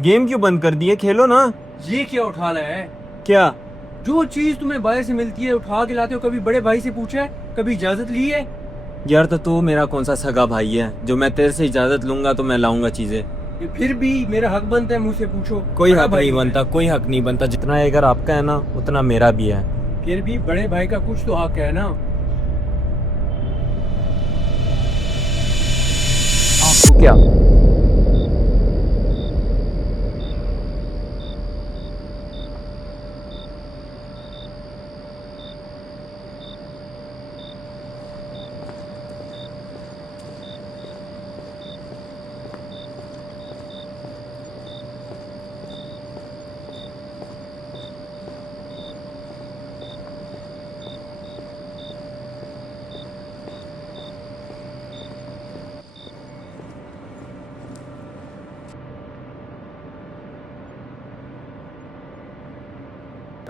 Game क्यों बंद कर दिए? खेलो ना। ये क्या उठा लाया है? क्या? जो चीज तुम्हें भाई से मिलती है उठा के लाते हो। कभी बड़े भाई से पूछा है? कभी इजाजत ली है? यार तो तू मेरा कौन सा सगा भाई है जो मैं तेरे से इजाजत लूंगा तो मैं लाऊंगा चीजें? ये फिर भी मेरा हक बनता है मुझसे पूछो। कोई बड़ा हक भाई नहीं हूं मैं। बनता, कोई हक नहीं बनता। जितना अगर आपका है ना उतना मेरा भी है। फिर भी बड़े भाई का कुछ तो हक है ना। आपको क्या?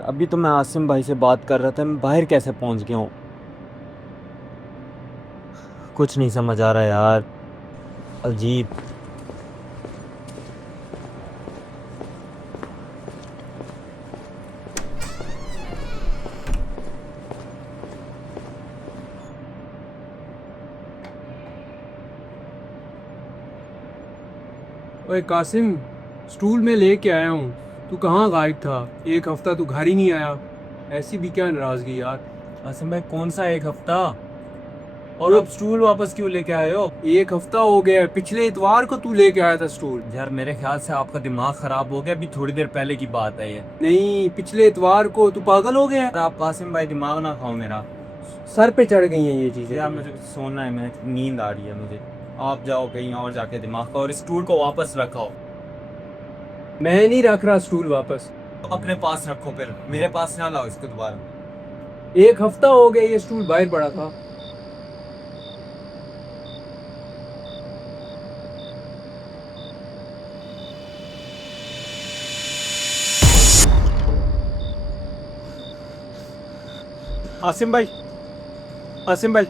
अभी तो मैं आसिम भाई से बात कर रहा था, मैं बाहर कैसे पहुंच गया हूँ कुछ नहीं समझ आ रहा यार। अजीब। ओए कासिम, स्टूल में लेके आया हूँ। तू कहाँ गायब था? एक हफ्ता तू घर ही नहीं आया। ऐसी भी क्या नाराजगी यार। आसिम भाई कौन सा एक हफ्ता? और वो अब स्टूल वापस क्यों लेके आए हो? एक हफ्ता हो गया है। पिछले इतवार को तू लेके आया था स्टूल। यार मेरे ख्याल से आपका दिमाग खराब हो गया, अभी थोड़ी देर पहले की बात है ये। नहीं, पिछले इतवार को। तू पागल हो गया है? यार आप आसिम भाई दिमाग ना खाओ मेरा। सर पे चढ़ गई हैं ये चीजें। यार मुझे सोना है, मैं नींद आ रही है मुझे। आप जाओ कहीं और जाके दिमाग खाओ और स्टूल को वापस रखो। मैं नहीं रख रहा स्टूल वापस। अपने पास रखो, फिर मेरे पास ना लाओ इसको दोबारा। एक हफ्ता हो गया ये स्टूल बाहर पड़ा था। आसिम भाई, आसिम भाई।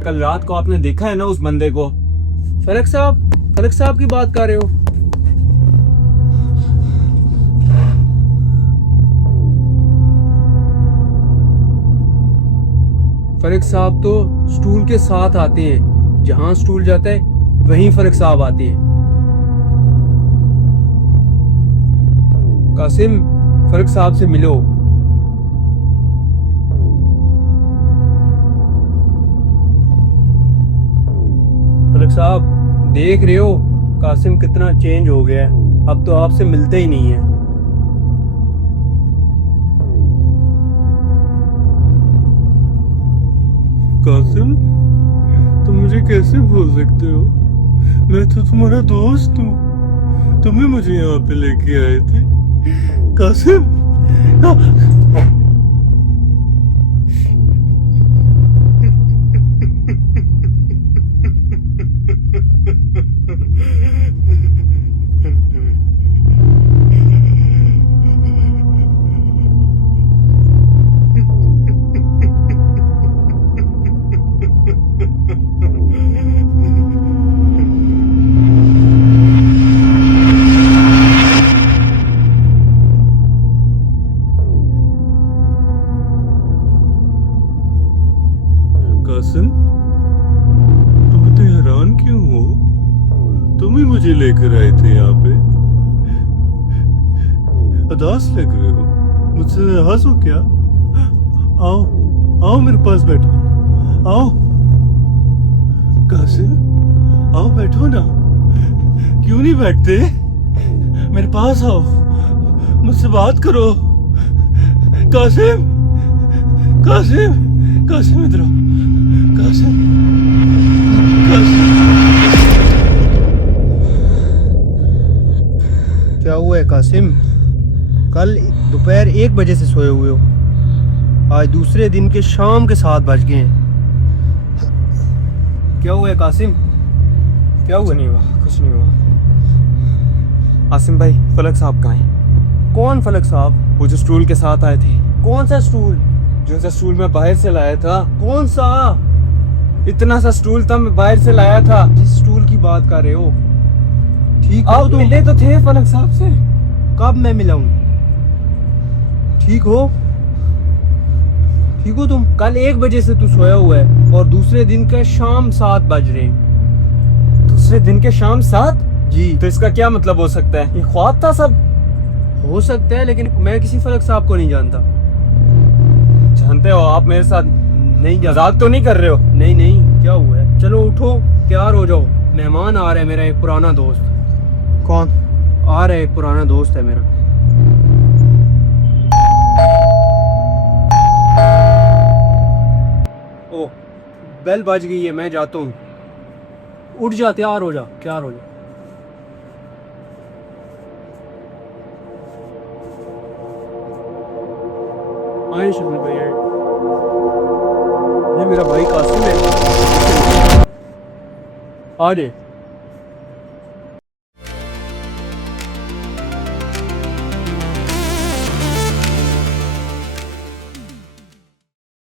कल रात को आपने देखा है ना उस बंदे को? फलक साहब की बात कर रहे हो? फलक साहब तो स्टूल के साथ आते हैं। जहां स्टूल जाता है वहीं फलक साहब आते हैं। कासिम, फलक साहब से मिलो। फलक साहब, देख रहे हो कासिम कितना चेंज हो गया है। अब तो आपसे मिलते ही नहीं है। कासिम, तुम मुझे कैसे भूल सकते हो? मैं तो तुम्हारा दोस्त हूँ। तुम ही मुझे यहाँ पे लेके आए थे। कासिम, कासिम, तुम इतने हैरान क्यों हो? तुम ही मुझे लेकर आए थे यहाँ पे। उदास लग रहे हो? मुझसे नाराज हो क्या? आओ, आओ मेरे पास बैठो। आओ कासिम, आओ बैठो ना। क्यों नहीं बैठते? मेरे पास आओ, मुझसे बात करो। कासिम, कासिम, कासिम इधर आओ। कासिम, कासिम। क्या हुआ है कासिम? कल दोपहर 1 बजे से सोए हुए हो, आज दूसरे दिन के शाम के 7 बज गए हैं। क्या हुआ है कासिम? क्या हुआ? कुछ नहीं हुआ, कुछ नहीं हुआ। आसिम भाई, फलक साहब कहाँ हैं? कौन फलक साहब? वो जो स्टूल के साथ आए थे। कौन सा स्टूल? जो सा स्टूल मैं बाहर से लाया था। कौन सा? इतना सा स्टूल था, मैं बाहर से लाया था। जिस स्टूल की बात कर रहे हो? ठीक हो आप तुम? मिले तो थे फलक साहब से। कब मैं मिला हूँ? ठीक हो? ठीक हो तुम? कल 1 बजे से तू सोया हुआ है और दूसरे दिन के शाम 7 बज रहे हैं। दूसरे दिन के शाम 7? जी। तो इसका क्या मतलब हो सकता है? ये ख्वाब था सब? हो सकता है, लेकिन मैं किसी फलक साहब को नहीं जानता। जानते हो आप मेरे साथ? नहीं जानता। मजाक तो नहीं कर रहे हो? नहीं नहीं, क्या हुआ है? चलो उठो, तैयार हो जाओ, मेहमान आ रहे हैं। मेरा एक पुराना दोस्त। कौन आ रहा है? एक पुराना दोस्त है मेरा। ओ, बेल बज गई है, मैं जाता हूँ। उठ जा, तैयार हो जा, तैयार हो जा। आए शमीर भाई, आए। ये मेरा भाई कासिम है। आ जाए।